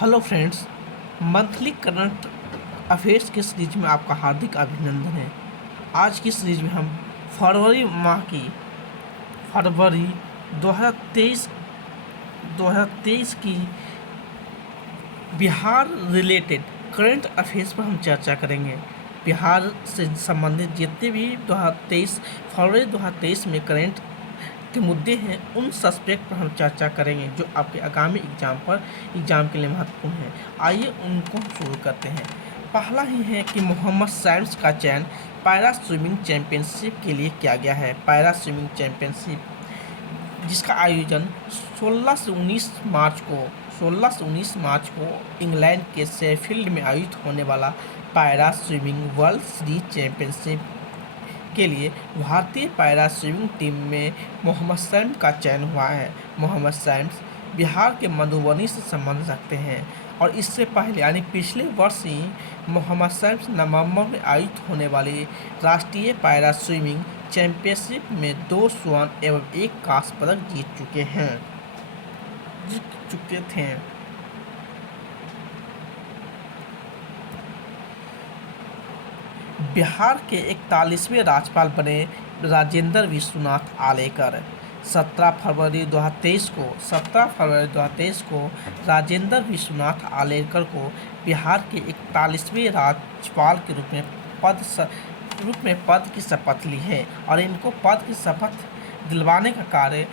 Hello friends, monthly current affairs की series में आपका हार्दिक अभिनंदन है। आज की सीरीज में हम फरवरी माह की फरवरी 2023 2023 की बिहार रिलेटेड करंट अफेयर्स पर हम चर्चा करेंगे। बिहार से संबंधित जितने भी 2023 फरवरी 2023 में करंट के मुद्दे हैं, उन सब्जेक्ट पर हम चर्चा करेंगे जो आपके आगामी एग्जाम के लिए महत्वपूर्ण है। आइए उनको हम शुरू करते हैं। पहला ही है कि मोहम्मद साइम्स का चयन पैरा स्विमिंग चैंपियनशिप के लिए किया गया है। पैरा स्विमिंग चैंपियनशिप जिसका आयोजन 16 से 19 मार्च को इंग्लैंड के शेफील्ड में आयोजित होने वाला para swimming world series championship के लिए भारतीय पैरा स्विमिंग टीम में मोहम्मद सैम का चयन हुआ है। मोहम्मद सैम्स बिहार के मधुबनी से संबंध रखते हैं और इससे पहले यानी पिछले वर्ष ही मोहम्मद सैम्स नवंबर में आयोजित होने वाली राष्ट्रीय पैरा स्विमिंग चैंपियनशिप में 2 स्वर्ण एवं 1 कांस्य पदक जीत चुके थे। बिहार के 41वें राज्यपाल बने राजेंद्र विश्वनाथ आलेकर 17 फरवरी 2023 को राजेंद्र विश्वनाथ आलेकर को बिहार के 41वें राज्यपाल के रूप में पद की शपथ ली है और इनको पद की शपथ दिलवाने का कार्य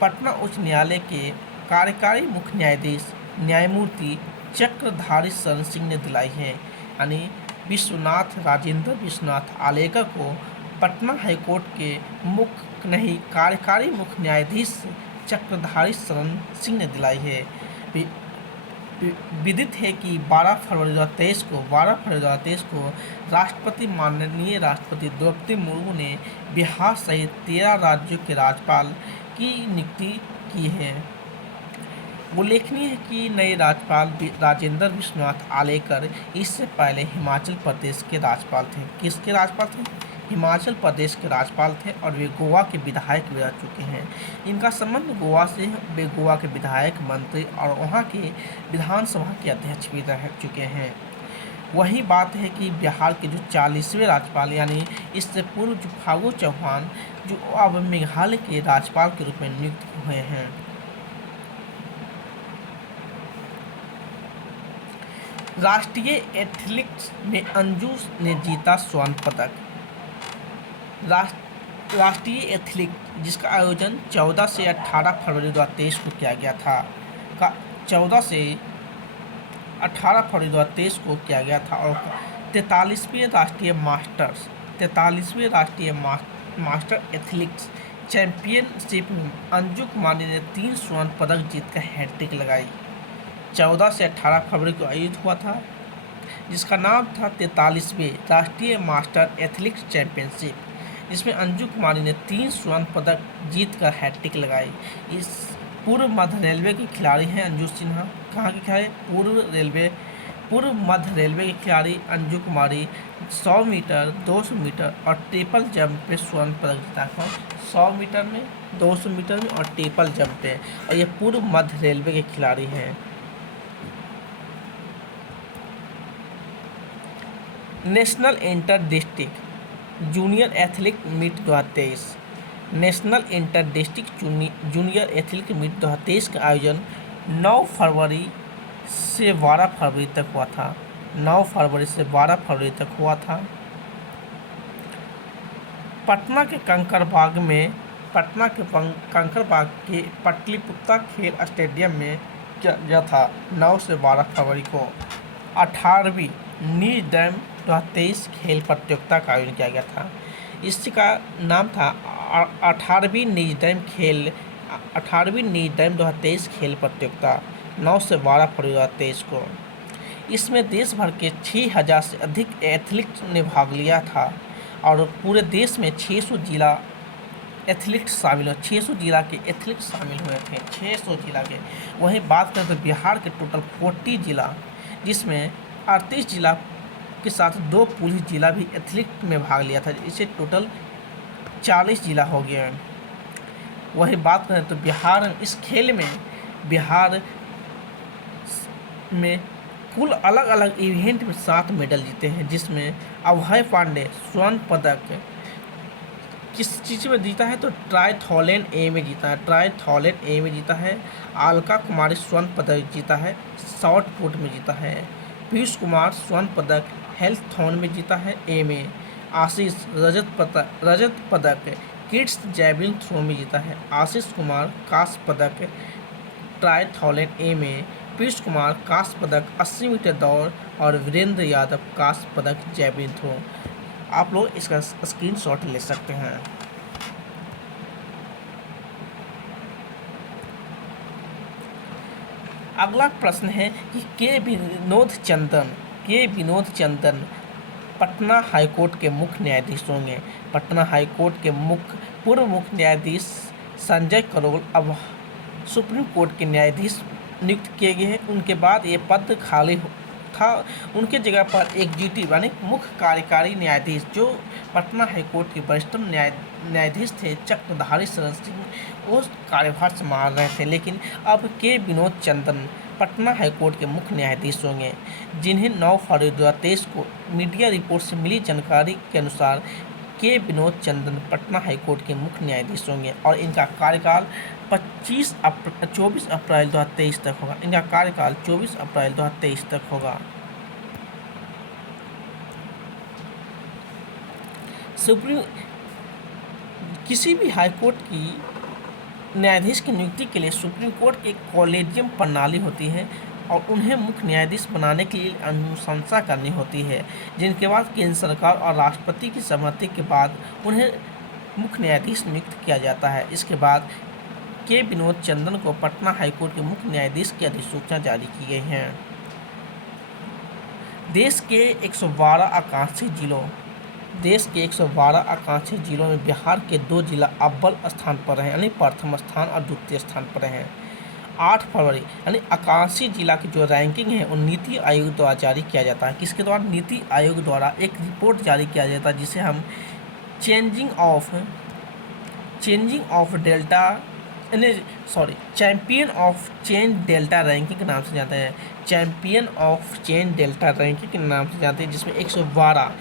पटना उच्च न्यायालय के कार्यकारी मुख्य न्यायाधीश न्यायमूर्ति चक्रधारी शरण सिंह ने दिलाई है। यानी राजेंद्र विश्वनाथ आलेकर को पटना हाईकोर्ट के कार्यकारी मुख्य न्यायाधीश चक्रधारी शरण सिंह ने दिलाई है। विदित है कि 12 फरवरी 2023 को माननीय राष्ट्रपति द्रौपदी मुर्मू ने बिहार सहित 13 राज्यों के राज्यपाल की नियुक्ति की है। उल्लेखनीय है कि नए राज्यपाल राजेंद्र विश्वनाथ आलेकर इससे पहले हिमाचल प्रदेश के राज्यपाल थे। किसके राज्यपाल थे? हिमाचल प्रदेश के राज्यपाल थे और वे गोवा के विधायक भी रह चुके हैं। इनका संबंध गोवा से, वे गोवा के विधायक, मंत्री और वहाँ के विधानसभा के अध्यक्ष भी रह चुके हैं। वही बात है कि बिहार के जो 40वें राज्यपाल यानी इससे पूर्व जो फागू चौहान जो अब मेघालय के राज्यपाल के रूप में नियुक्त हुए हैं। राष्ट्रीय एथलेटिक्स में अंजू ने जीता स्वर्ण पदक। राष्ट्रीय एथलेटिक्स जिसका आयोजन 14 से 18 फरवरी 2023 को किया गया था 14 से 18 फरवरी 2023 को किया गया था और 43वीं राष्ट्रीय मास्टर एथलेटिक्स चैंपियनशिप में अंजू कुमारी ने 3 स्वर्ण पदक जीतकर हैट्रिक लगाई। 14 से 18 फरवरी को आयोजित हुआ था जिसका नाम था 43वीं राष्ट्रीय मास्टर एथलेटिक्स चैंपियनशिप, जिसमें अंजू कुमारी ने 3 स्वर्ण पदक जीतकर हैट्रिक लगाई। इस पूर्व मध्य रेलवे की खिलाड़ी हैं अंजू सिन्हा। कहाँ की खिलाड़ी? पूर्व मध्य रेलवे की खिलाड़ी अंजू कुमारी 100 मीटर, 200 मीटर और ट्रिपल जंप पे स्वर्ण पदक जीता था। 100 मीटर में, 200 मीटर में और ट्रिपल जंप पे, और ये पूर्व मध्य रेलवे के खिलाड़ी हैं। National inter district junior athletic meet 2023। National inter district junior athletic meet 2023 का आयोजन 9 फरवरी से 12 फरवरी तक हुआ था। 9 फरवरी से 12 फरवरी तक हुआ था। पटना के कंकड़बाग के पटलिपुत्रा खेल स्टेडियम में किया गया था। 9 से 12 फरवरी को 18वीं नीज डैम 2023 खेल प्रतियोगिता का आयोजन किया गया था। इसका नाम था 18वीं नीज डैम 2023 खेल प्रतियोगिता 9 से 12 फरवरी 2023 को। इसमें देश भर के 6000 से अधिक एथलीट ने भाग लिया था और पूरे देश में 600 जिला एथलीट्स शामिल हुए। 600 जिला के एथलीट शामिल हुए थे, 600 जिला के। वहीं बात करें तो बिहार के टोटल 40 जिला, जिसमें 38 जिला के साथ 2 पुलिस जिला भी एथलीट में भाग लिया था। इसे टोटल 40 जिला हो गए। वही बात करें तो बिहार इस खेल में बिहार में कुल अलग अलग इवेंट में 7 मेडल जीते हैं, जिसमें अभय पांडे स्वर्ण पदक किस चीज़ में जीता है तो ट्रायथॉलन ए में जीता है, ट्रायथॉलन ए में जीता है। अलका कुमारी स्वर्ण पदक जीता है, शॉट पुट में जीता है। पीयूष कुमार स्वर्ण पदक हेल्थथॉन में जीता है ए में। आशीष रजत पदक किड्स जैवलिन थ्रो में जीता है। आशीष कुमार कांस्य पदक ट्रायथॉलन ए में। पीयूष कुमार कांस्य पदक 80 मीटर दौड़ और वीरेंद्र यादव कांस्य पदक जैवलिन थ्रो। आप लोग इसका स्क्रीनशॉट ले सकते हैं। अगला प्रश्न है कि के विनोद चंदन पटना हाईकोर्ट के मुख्य न्यायाधीश होंगे। पटना हाईकोर्ट के पूर्व मुख्य न्यायाधीश संजय करोल अब सुप्रीम कोर्ट के न्यायाधीश नियुक्त किए गए हैं। उनके बाद ये पद खाली था, उनके जगह पर एग्जीक्यूटिव यानी मुख्य कार्यकारी न्यायाधीश जो पटना हाईकोर्ट के वरिष्ठतम न्यायाधीश थे चक्रधारी शरण सिंह, वो कार्यभार संभाल रहे थे। लेकिन अब के विनोद चंदन पटना हाईकोर्ट के मुख्य न्यायाधीश होंगे, जिन्हें 9 फरवरी 2023 को मीडिया रिपोर्ट से मिली जानकारी के अनुसार के विनोद चंदन पटना हाईकोर्ट के मुख्य न्यायाधीश होंगे और इनका कार्यकाल 24 अप्रैल 2023 तक होगा। इनका कार्यकाल 24 अप्रैल 2023 तक होगा। किसी भी हाईकोर्ट की न्यायाधीश की नियुक्ति के लिए सुप्रीम कोर्ट की एक कॉलेजियम प्रणाली होती है और उन्हें मुख्य न्यायाधीश बनाने के लिए अनुशंसा करनी होती है, जिनके बाद केंद्र सरकार और राष्ट्रपति की सहमति के बाद उन्हें मुख्य न्यायाधीश नियुक्त किया जाता है। इसके बाद के विनोद चंदन को पटना हाईकोर्ट के मुख्य न्यायाधीश की अधिसूचना जारी की गई है। देश के 112 आकांक्षी जिलों में बिहार के 2 जिला अव्वल स्थान पर रहे, यानी प्रथम स्थान और द्वितीय स्थान पर रहे। 8 फरवरी यानी आकांक्षी जिला की जो रैंकिंग है वो नीति आयोग द्वारा जारी किया जाता है। किसके द्वारा? नीति आयोग द्वारा एक रिपोर्ट जारी किया जाता है, जिसे हम champion of chain delta ranking के नाम से जानते हैं। Champion of chain delta ranking के नाम से जानते हैं, जिसमें 112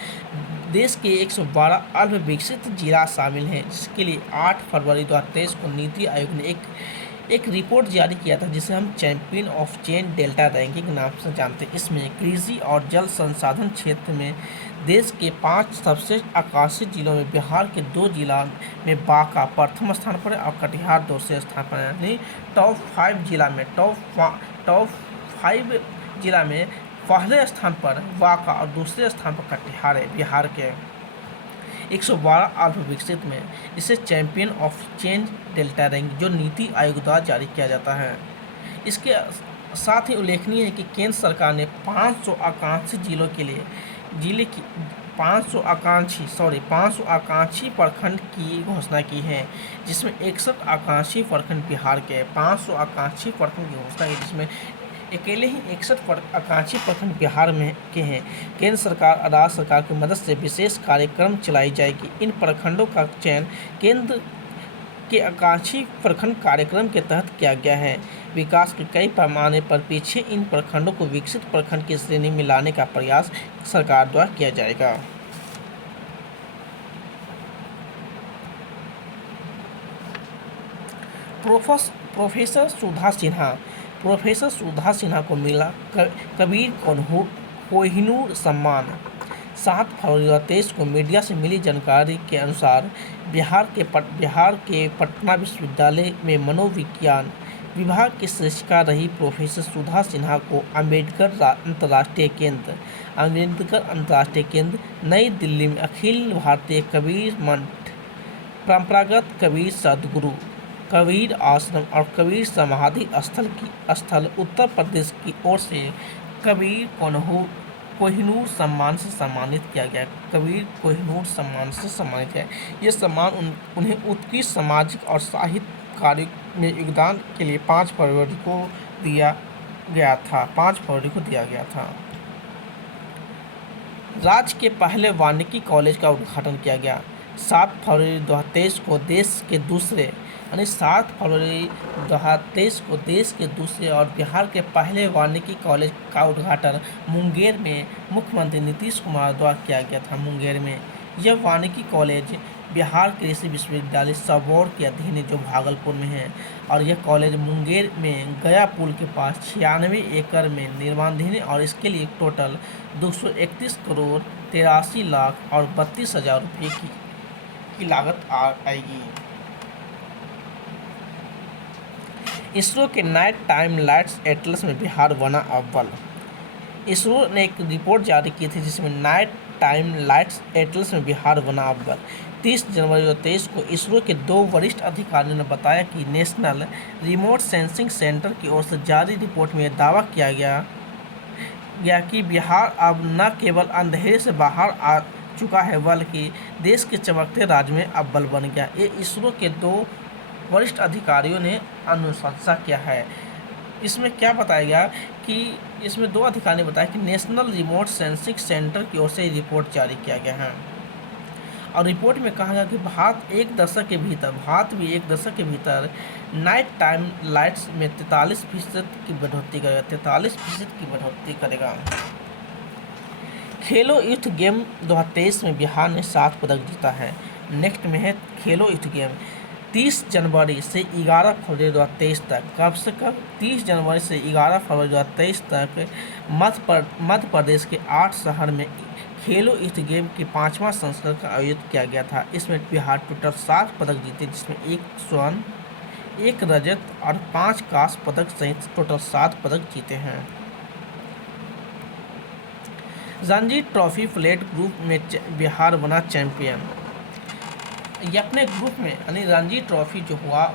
देश के 112 अल्प विकसित जिला शामिल हैं, जिसके लिए 8 फरवरी 2023 को नीति आयोग ने एक रिपोर्ट जारी किया था, जिसे हम champion of chain delta ranking के नाम से जानते हैं। इसमें कृषि और जल संसाधन क्षेत्र में देश के 5 सबसे आकांक्षी जिलों में बिहार के 2 जिला में बांका प्रथम स्थान पर है और कटिहार दूसरे स्थान पर है। यानी टॉप 5 जिला में पहले स्थान पर बांका और दूसरे स्थान पर कटिहार है। बिहार के 112 अल्प विकसित में इसे champion of chain delta rank जो नीति आयोग द्वारा जारी किया जाता है। इसके साथ ही उल्लेखनीय है कि केंद्र सरकार ने 500 आकांक्षी जिलों के लिए 500 आकांक्षी प्रखंड की घोषणा की है, जिसमें 61 आकांक्षी प्रखंड बिहार के 500 आकांक्षी प्रखंड की घोषणा की, जिसमें अकेले ही 61 आकांक्षी प्रखंड बिहार में के हैं। केंद्र सरकार और राज्य सरकार की मदद से विशेष कार्यक्रम चलाई जाएगी। इन प्रखंडों का चयन केंद्र के आकांक्षी प्रखंड कार्यक्रम के तहत किया गया है। विकास के कई पैमाने पर पीछे इन प्रखंडों को विकसित प्रखंड की श्रेणी में लाने का प्रयास सरकार द्वारा किया जाएगा। प्रोफेसर सुधा सिन्हा को मिला कबीर कोहिनूर सम्मान। 7 फरवरी 2023 को मीडिया से मिली जानकारी के अनुसार बिहार के पटना विश्वविद्यालय में मनोविज्ञान विभाग की शिक्षिका रही प्रोफेसर सुधा सिन्हा को अम्बेडकर अंतर्राष्ट्रीय केंद्र नई दिल्ली में अखिल भारतीय कबीर मठ, परंपरागत कबीर सदगुरु, कबीर आश्रम और कबीर समाधि स्थल उत्तर प्रदेश की ओर से कबीर कोहिनूर सम्मान से सम्मानित किया गया। कबीर कोहिनूर सम्मान से सम्मानित है। ये सम्मान उन्हें उत्कृष्ट सामाजिक और साहित्य कार्य में योगदान के लिए 5 फरवरी को दिया गया था। राज्य के पहले वानिकी कॉलेज का उद्घाटन किया गया। 7 फरवरी 2023 को देश के दूसरे यानी 7 फरवरी 2023 को देश के दूसरे और बिहार के पहले वानिकी कॉलेज का उद्घाटन मुंगेर में मुख्यमंत्री नीतीश कुमार द्वारा किया गया था। मुंगेर में यह वानिकी कॉलेज बिहार कृषि विश्वविद्यालय सबौर के अधीन है, जो भागलपुर में है, और यह कॉलेज मुंगेर में गया पुल के पास 96 एकड़ में निर्माणाधीन है और इसके लिए टोटल 231 करोड़ 83 लाख और 32,000 रुपये की लागत आएगी। इसरो के नाइट टाइम लाइट्स एटलस में बिहार बना अव्वल। इसरो ने एक रिपोर्ट जारी की थी जिसमें नाइट टाइम लाइट्स एटलस में बिहार बना अव्वल। 30 जनवरी 2023 को इसरो के 2 वरिष्ठ अधिकारियों ने बताया कि नेशनल रिमोट सेंसिंग सेंटर की ओर से जारी रिपोर्ट में दावा किया गया कि बिहार अब न केवल अंधेरे से बाहर आ चुका है बल्कि देश के चमकते राज्य में अव्वल बन गया। ये इसरो के 2 वरिष्ठ अधिकारियों ने अनुशंसा किया है। इसमें क्या बताया गया कि इसमें 2 अधिकारियों ने बताया कि नेशनल रिमोट सेंसिंग सेंटर की ओर से रिपोर्ट जारी किया गया है और रिपोर्ट में कहा गया कि भारत भी एक दशक के भीतर नाइट टाइम लाइट्स में 43% की बढ़ोतरी करेगा 43% की बढ़ोतरी करेगा। खेलो यूथ गेम 2023 में बिहार ने 7 पदक जीता है। नेक्स्ट में है खेलो यूथ गेम 30 जनवरी से 11 फरवरी 2023 तक। कब से कब? 30 जनवरी से 11 फरवरी 2023 तक मध्य प्रदेश के 8 शहर में खेलो यूथ गेम की 5वां संस्करण का आयोजित किया गया था। इसमें बिहार टोटल 7 पदक जीते, जिसमें 1 स्वर्ण, 1 रजत और 5 कांस्य पदक सहित टोटल 7 पदक जीते हैं। रणजी ट्रॉफी प्लेट ग्रुप में बिहार बना चैंपियन। ये अपने ग्रुप में यानी रणजी ट्रॉफी जो हुआ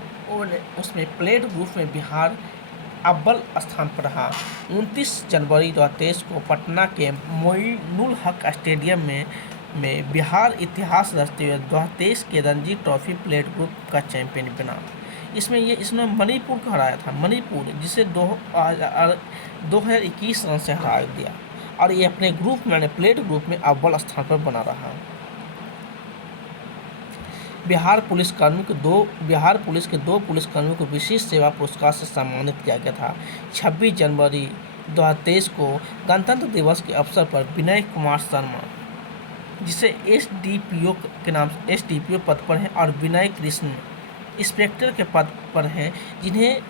उसमें प्लेट ग्रुप में बिहार अव्वल स्थान पर रहा। 29 जनवरी 2023 को पटना के मोइनुल हक स्टेडियम में बिहार इतिहास रचते हुए 2023 के रणजी ट्रॉफी प्लेट ग्रुप का चैंपियन बना। इसने मणिपुर को हराया था, मणिपुर जिसे 2021 रन से हरा दिया और ये अपने ग्रुप में प्लेट ग्रुप में अव्वल स्थान पर बना रहा। बिहार पुलिस के 2 पुलिसकर्मियों को विशेष सेवा पुरस्कार से सम्मानित किया गया था। 26 जनवरी 2023 को गणतंत्र दिवस के अवसर पर विनय कुमार शर्मा, जिसे एसडीपीओ पद पर हैं, और विनय कृष्ण इंस्पेक्टर के पद पर हैं, जिन्हें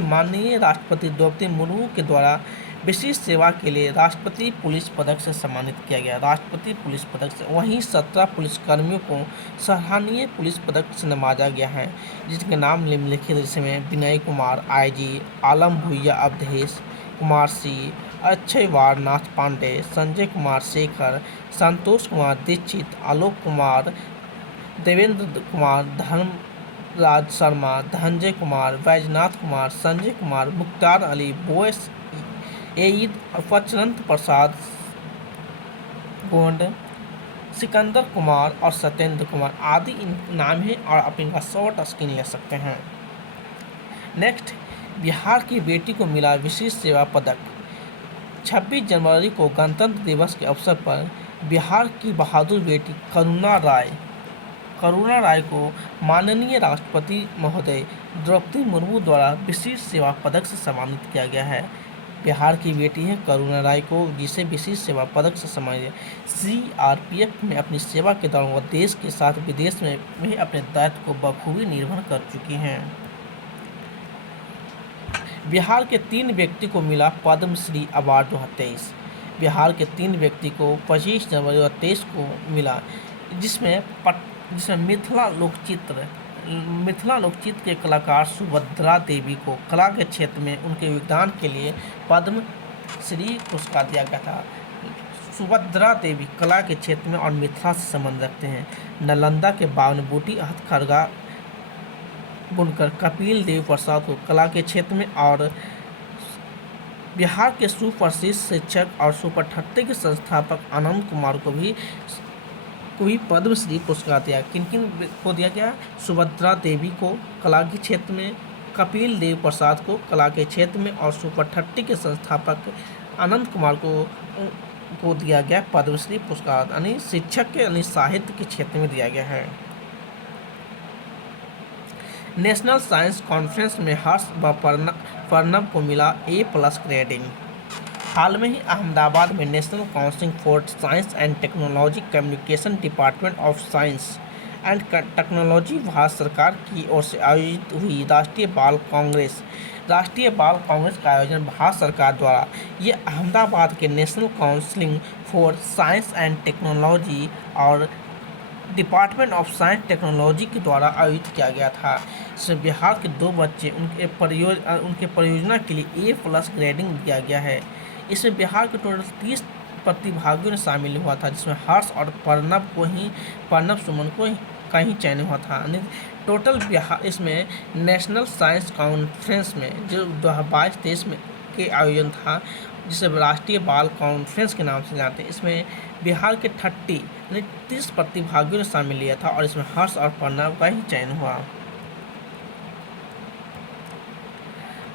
माननीय राष्ट्रपति द्रौपदी मुर्मू के द्वारा विशेष सेवा के लिए राष्ट्रपति पुलिस पदक से सम्मानित किया गया। राष्ट्रपति पुलिस पदक से वहीं 17 पुलिसकर्मियों को सराहनीय पुलिस पदक से नवाजा गया है, जिनके नाम निम्नलिखित जिसमें विनय कुमार आईजी, आलम भुइया अवधेश कुमार सी, अक्षय वारनाथ पांडे, संजय कुमार शेखर, संतोष कुमार दीक्षित, आलोक कुमार, देवेंद्र कुमार, धर्मराज शर्मा, धनंजय कुमार, बैजनाथ कुमार, संजय कुमार, मुख्तार अली, बोयस एईद, फचनंत प्रसाद गोंड, सिकंदर कुमार और सत्येंद्र कुमार आदि इन नाम हैं और आप इनका शॉर्ट स्क्रीन ले सकते हैं। नेक्स्ट, बिहार की बेटी को मिला विशेष सेवा पदक। 26 जनवरी को गणतंत्र दिवस के अवसर पर बिहार की बहादुर बेटी करुणा राय को माननीय राष्ट्रपति महोदय द्रौपदी मुर्मू द्वारा विशेष सेवा पदक से सम्मानित किया गया है। बिहार की बेटी है करुणा राय को, जिसे विशेष सेवा पदक से सम्मानित। सीआरपीएफ में अपनी सेवा के दौरान वह देश के साथ विदेश में भी अपने दायित्व को बखूबी निर्वहन कर चुकी हैं। बिहार के 3 व्यक्ति को मिला पद्मश्री अवार्ड 2023। बिहार के 3 व्यक्ति को 25 जनवरी 2023 को मिला, जिसमें मिथिला लोकचित्र के कलाकार सुभद्रा देवी को कला के क्षेत्र में उनके योगदान के लिए पद्म श्री पुरस्कार दिया गया था। सुभद्रा देवी कला के क्षेत्र में और मिथिला से संबंध रखते हैं। नालंदा के 52 बूटी हथकरघा बुनकर कपिल देव प्रसाद को कला के क्षेत्र में, और बिहार के सुप्रसिद्ध शिक्षक और सुपर 38 के संस्थापक आनंद कुमार को भी पद्मश्री पुरस्कार दिया। किन को दिया गया? सुभद्रा देवी को कला के क्षेत्र में, कपिल देव प्रसाद को कला के क्षेत्र में, और सुपर 30 के संस्थापक आनंद कुमार को दिया गया पद्मश्री पुरस्कार, यानी शिक्षक के यानी साहित्य के क्षेत्र में दिया गया है। नेशनल साइंस कॉन्फ्रेंस में हर्ष व प्रणब को मिला A+ ग्रेडिंग। हाल में ही अहमदाबाद में national council for science and technology communication department of science and technology Bharat सरकार की ओर से आयोजित हुई राष्ट्रीय बाल कांग्रेस का आयोजन भारत सरकार द्वारा ये अहमदाबाद के national council for science and technology और डिपार्टमेंट ऑफ साइंस टेक्नोलॉजी के द्वारा आयोजित किया गया था। इसमें बिहार के 2 बच्चे उनके परियोजना के लिए A+ ग्रेडिंग दिया गया है। इसमें बिहार के टोटल 30 प्रतिभागियों ने शामिल हुआ था, जिसमें हर्ष और प्रणब सुमन का ही चयन हुआ था। टोटल बिहार इसमें नेशनल साइंस कॉन्फ्रेंस में जो 2022-23 में के आयोजन था, जिसे राष्ट्रीय बाल कॉन्फ्रेंस के नाम से जानते हैं। इसमें बिहार के 30 प्रतिभागियों ने शामिल लिया था और इसमें हर्ष और प्रणब का ही चयन हुआ।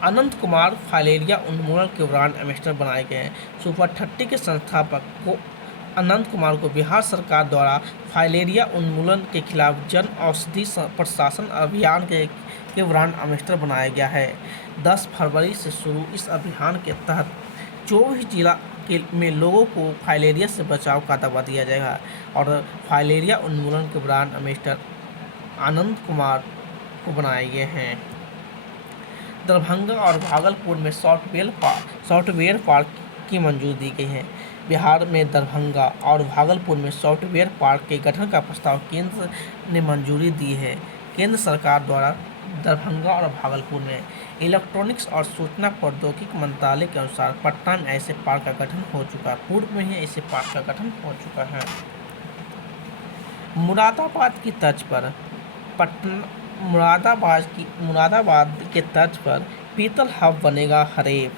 अनंत कुमार फाइलेरिया उन्मूलन के ब्रांड एम्बेसडर बनाए गए हैं। सुपर 30 के संस्थापक को अनंत कुमार को बिहार सरकार द्वारा फाइलेरिया उन्मूलन के खिलाफ जन औषधि प्रशासन अभियान के ब्रांड एम्बेसडर बनाया गया है। 10 फरवरी से शुरू इस अभियान के तहत 24 जिला में लोगों को फाइलेरिया से बचाव का दवा दिया जाएगा और फाइलेरिया उन्मूलन के ब्रांड एम्बेसडर अनंत कुमार को बनाए गए हैं। दरभंगा और भागलपुर में सॉफ्टवेयर पार्क की मंजूरी दी गई है। बिहार में दरभंगा और भागलपुर में सॉफ्टवेयर पार्क के गठन का प्रस्ताव केंद्र ने मंजूरी दी है। केंद्र सरकार द्वारा दरभंगा और भागलपुर में इलेक्ट्रॉनिक्स और सूचना प्रौद्योगिकी मंत्रालय के अनुसार पटना में ऐसे पार्क का गठन हो चुका है। पूर्व में ही ऐसे पार्क का गठन हो चुका है। मुरादाबाद के तर्ज पर पीतल हब बनेगा हरेब।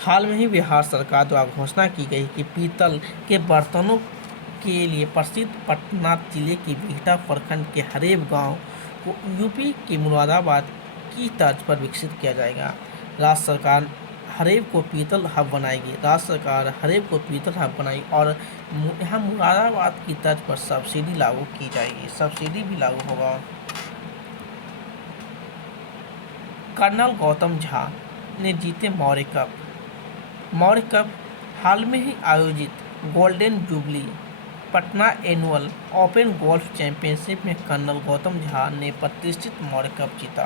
हाल में ही बिहार सरकार द्वारा घोषणा की गई कि पीतल के बर्तनों के लिए प्रसिद्ध पटना जिले के बिहटा प्रखंड के हरेब गांव को यूपी के मुरादाबाद की तर्ज पर विकसित किया जाएगा। राज्य सरकार हरेब को पीतल हब बनाएगी। और यहाँ मुरादाबाद की तर्ज पर सब्सिडी लागू की जाएगी। सब्सिडी भी लागू होगा। कर्नल गौतम झा ने जीते मौर्य कप। हाल में ही आयोजित golden jubilee Patna annual open golf championship में कर्नल गौतम झा ने प्रतिष्ठित मौर्य कप जीता।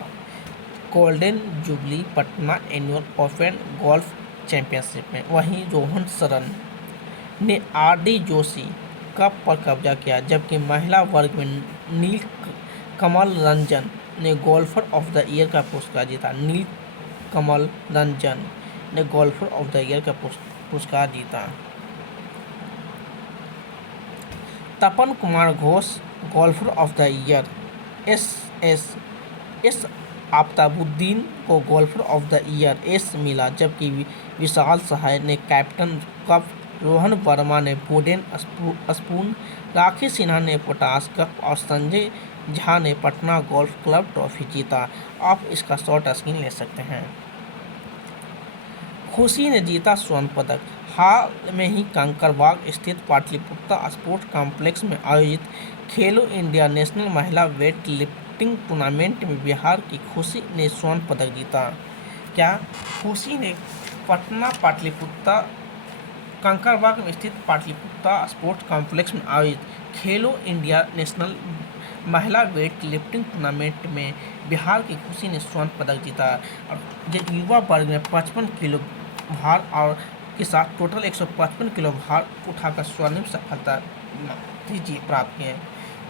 Golden jubilee Patna annual open golf championship में वहीं रोहन शरण ने RD जोशी कप पर कब्जा किया, जबकि महिला वर्ग में नील कमल रंजन ने गोल्फर ऑफ द ईयर का पुरस्कार जीता। नील कमल रंजन ने गोल्फर ऑफ द ईयर का पुरस्कार जीता। Tapan Kumar Ghosh golfer of the year. S Aftabuddin को गोल्फर ऑफ द ईयर एस मिला, जबकि विशाल सहाय ने कैप्टन कप, रोहन वर्मा ने वुडेन स्पून, राखी सिन्हा ने पोटास कप और संजय झा ने पटना गोल्फ क्लब ट्रॉफी जीता। आप इसका शॉर्ट स्क्रीन ले सकते हैं। खुशी ने जीता स्वर्ण पदक। हाल में ही कंकड़बाग स्थित पाटलिपुत्रा स्पोर्ट्स कॉम्प्लेक्स में आयोजित खेलो इंडिया नेशनल महिला वेट लिफ्टिंग टूर्नामेंट में बिहार की खुशी ने स्वर्ण पदक जीता। क्या खुशी ने पाटलिपुत्रा कंकड़बाग में स्थित पाटलिपुत्रा स्पोर्ट्स कॉम्प्लेक्स में आयोजित खेलो इंडिया नेशनल महिला वेट लिफ्टिंग टूर्नामेंट में बिहार की खुशी ने स्वर्ण पदक जीता और युवा वर्ग में 55 किलो भार और के साथ टोटल 155 किलो भार उठाकर स्वर्णिम सफलता प्राप्त की है।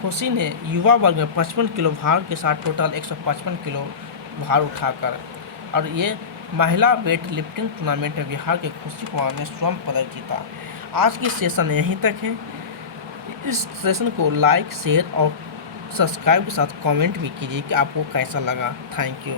खुशी ने युवा वर्ग में 55 किलो भार के साथ टोटल 155 किलो भार उठाकर और ये महिला वेट लिफ्टिंग टूर्नामेंट में बिहार के खुशी कुमार ने स्वर्ण पदक जीता। आज की सेशन यहीं तक है। इस सेशन को लाइक, शेयर और सब्सक्राइब के साथ कमेंट भी कीजिए कि आपको कैसा लगा। Thank you.